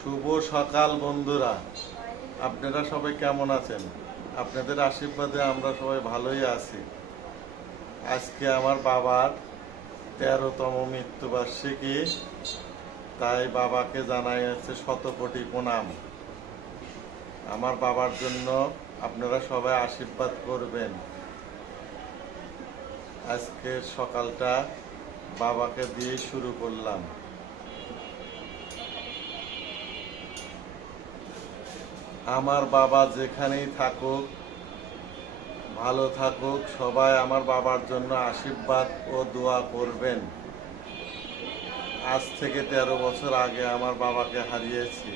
শুভ সকাল, বন্ধুরা। আপনারা সবাই কেমন আছেন? আপনাদের আশীর্বাদে আমরা সবাই ভালোই আছি। আজকে আমার বাবার তেরোতম মৃত্যুবার্ষিকী, তাই বাবাকে জানাই হচ্ছে শত কোটি প্রণাম। আমার বাবার জন্য আপনারা সবাই আশীর্বাদ করবেন। আজকের সকালটা বাবাকে দিয়ে শুরু করলাম। আমার বাবা যেখানেই থাকুক, ভালো থাকুক, সবাই আমার বাবার জন্য আশীর্বাদ ও দোয়া করবেন। আজ থেকে তেরো বছর আগে আমার বাবাকে হারিয়েছি।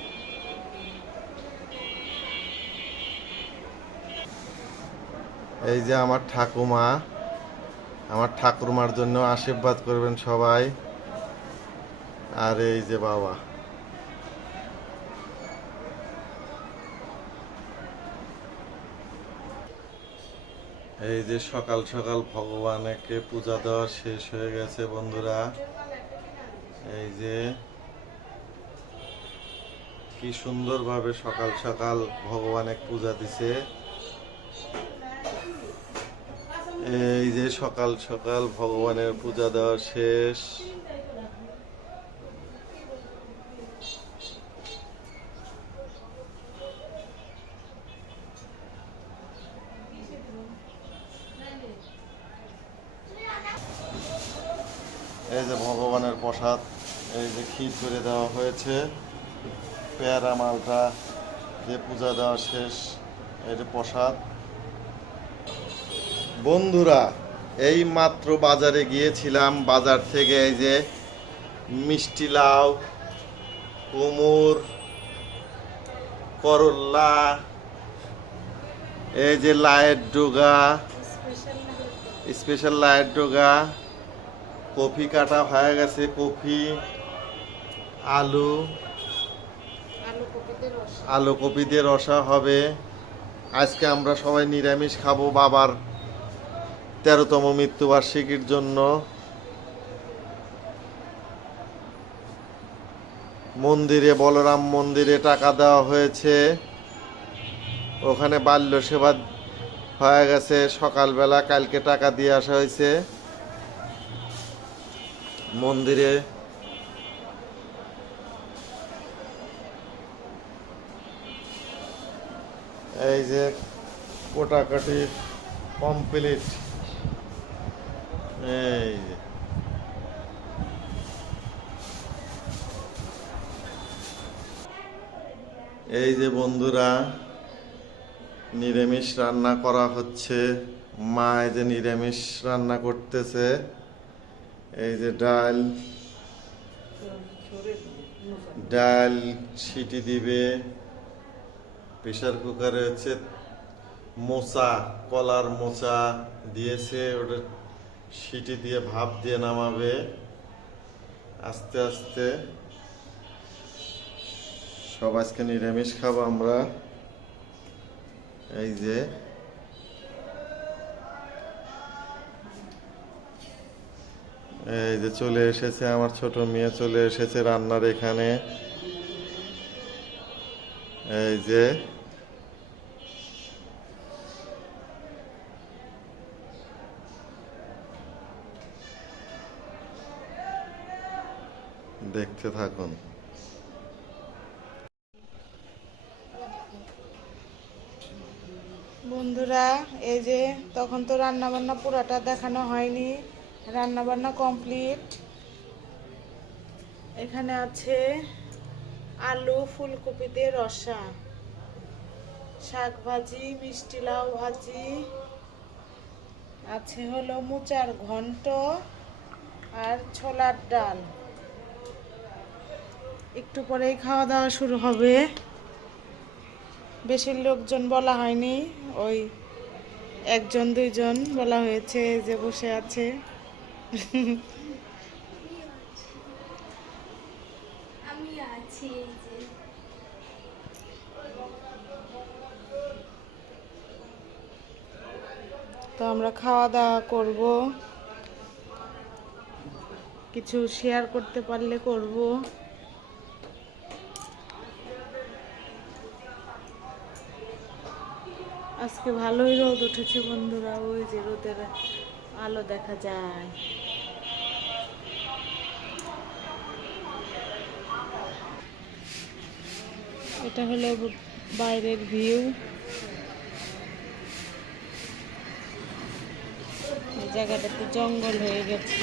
এই যে আমার ঠাকুমা, আমার ঠাকুরমার জন্য আশীর্বাদ করবেন সবাই। আর এই যে বাবা। এই যে সকাল সকাল ভগবানকে পূজা দেওয়ার শেষ হয়ে গেছে, বন্ধুরা। এই যে কি সুন্দরভাবে সকাল সকাল ভগবানের পূজা দিছে। এই যে সকাল সকাল ভগবানের পূজা দেওয়া শেষ এই যে ভগবানের প্রসাদ এই যে ক্ষীর করে দেওয়া হয়েছে। পেয়ারা মালটা যে পূজা দেওয়া শেষ এই যে প্রসাদ। বন্ধুরা এই মাত্র বাজারে গিয়েছিলাম বাজার থেকে এই যে মিষ্টি লাউ কুমুর করল্লা এই যে লায়ের ডোগা স্পেশাল লায়ের ডোগা। কফি কাটা হয়ে গেছে কফি আলু আলু কপি দিয়ে রসা হবে। আজকে আমরা সবাই নিরামিষ খাব বাবার তেরোতম মৃত্যুবার্ষিকীর জন্য। মন্দিরে বলরাম মন্দিরে টাকা দেওয়া হয়েছে। ওখানে বাল্য সেবা হয়ে গেছে। সকালবেলা কালকে টাকা দিয়ে আসা হয়েছে। মন্দিরে। এই যে কোটাকাটি কমপ্লিট। এই যে। এই যে বন্ধুরা, নিরামিষ রান্না করা হচ্ছে। মা এই যে নিরামিষ রান্না করতেছে। এই যে ডাল ডাল সিটি দিবে প্রেশার কুকারে হচ্ছে মোচা, কলার মোচা দিয়েছে, ওটা সিটি দিয়ে ভাপ দিয়ে নামাবে, আস্তে আস্তে। সব আজকে নিরামিষ খাব আমরা। এই যে এই যে চলে এসেছে, আমার ছোট মেয়ে চলে এসেছে রান্নার এখানে। এই যে দেখতে থাকুন। বন্ধুরা, এই যে তখন তো রান্না বান্না পুরাটা দেখানো হয়নি। রান্না বান্না কমপ্লিট। এখানে আছে আলু, ফুলকপিতে রসা শাক ভাজি মিষ্টি লাউ ভাজি। আছে হলো মুচার ঘন্ট আর ছোলার ডাল। একটু পরেই খাওয়া দাওয়া শুরু হবে। বেশি লোকজন বলা হয়নি, ওই একজন, দুইজন বলা হয়েছে যে বসে আছে। তো আমরা খাওয়া দাওয়া করব। কিছু শেয়ার করতে পারলে করব। আজকে ভালোই রোদ উঠেছে বন্ধুরা, ওই যে রোদের আলো দেখা যায়। এটা হলো বাইরের ভিউ। এই জায়গাটাতে জঙ্গল হয়ে গেছে।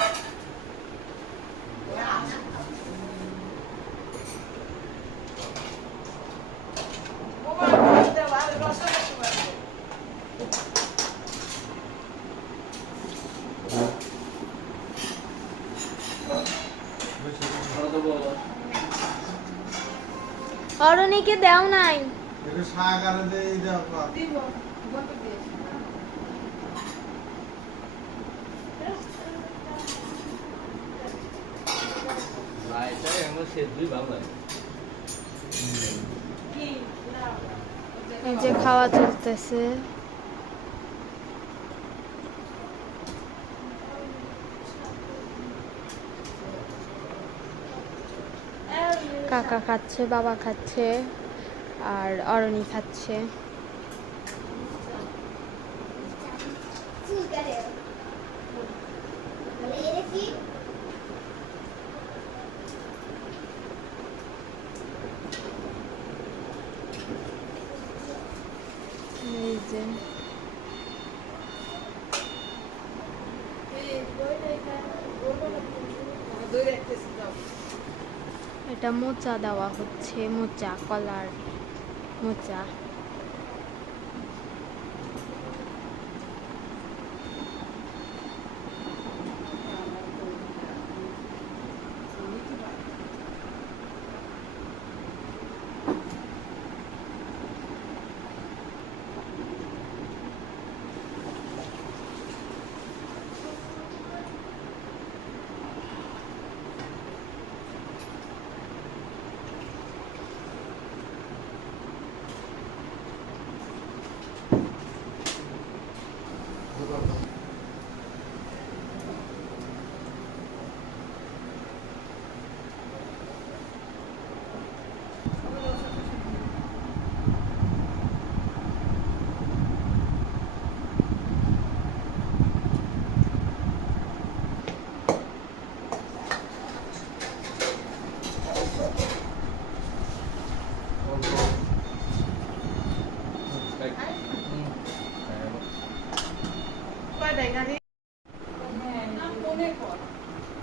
অরণিকে দাও নাই। এটা শাক আরে সেদ্ধই ভালো লাগে। এই যে খাওয়া চলতেছে। কাকা খাচ্ছে বাবা খাচ্ছে আর অরণি খাচ্ছে এই যে এটা মোচা দেওয়া হচ্ছে মোচা কলার মোচা।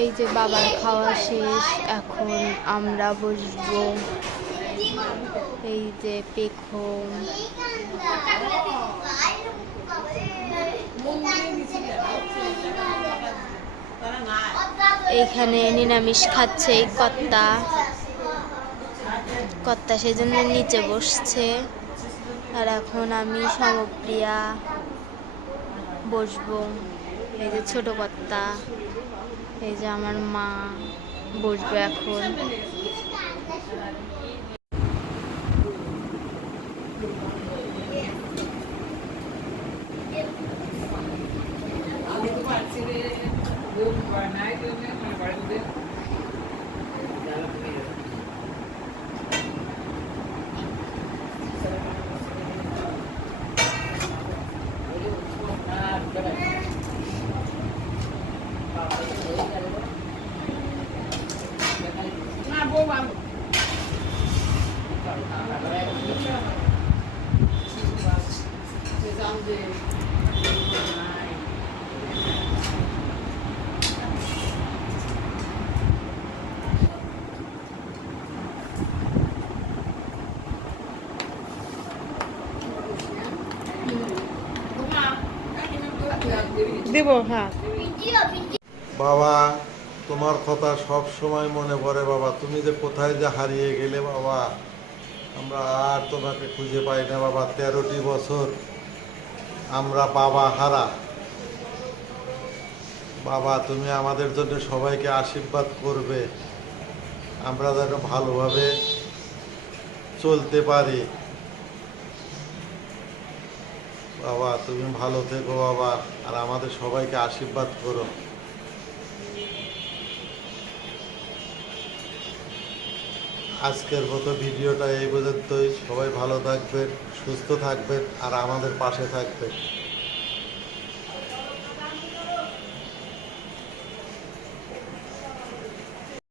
এই যে বাবার খাওয়া শেষ, এখন আমরা বসবো। এই যে পেখম। এইখানে নিরামিষ খাচ্ছে এই কর্তা। কর্তা সেজন্য নিচে বসছে। আর এখন আমি সমপ্রিয়া বসবো। এই যে ছোট কর্তা। এই যে আমার মা বসবে এখন। হ্যাঁ। বাবা, তোমার কথা সব সময় মনে পড়ে বাবা। তুমি যে কোথায় যে হারিয়ে গেলে বাবা, আমরা আর তোমাকে খুঁজে পাই না বাবা। তেরোটি বছর আমরা বাবা হারা। বাবা, তুমি আমাদের জন্য সবাইকে আশীর্বাদ করবে। আমরা যেন ভালোভাবে চলতে পারি। বাবা, তুমি ভালো থেকো বাবা, আর আমাদের সবাইকে আশীর্বাদ করো। আজকের মতো ভিডিওটা এই পর্যন্তই। সবাই ভালো থাকবেন, সুস্থ থাকবেন, আর আমাদের পাশে থাকবেন।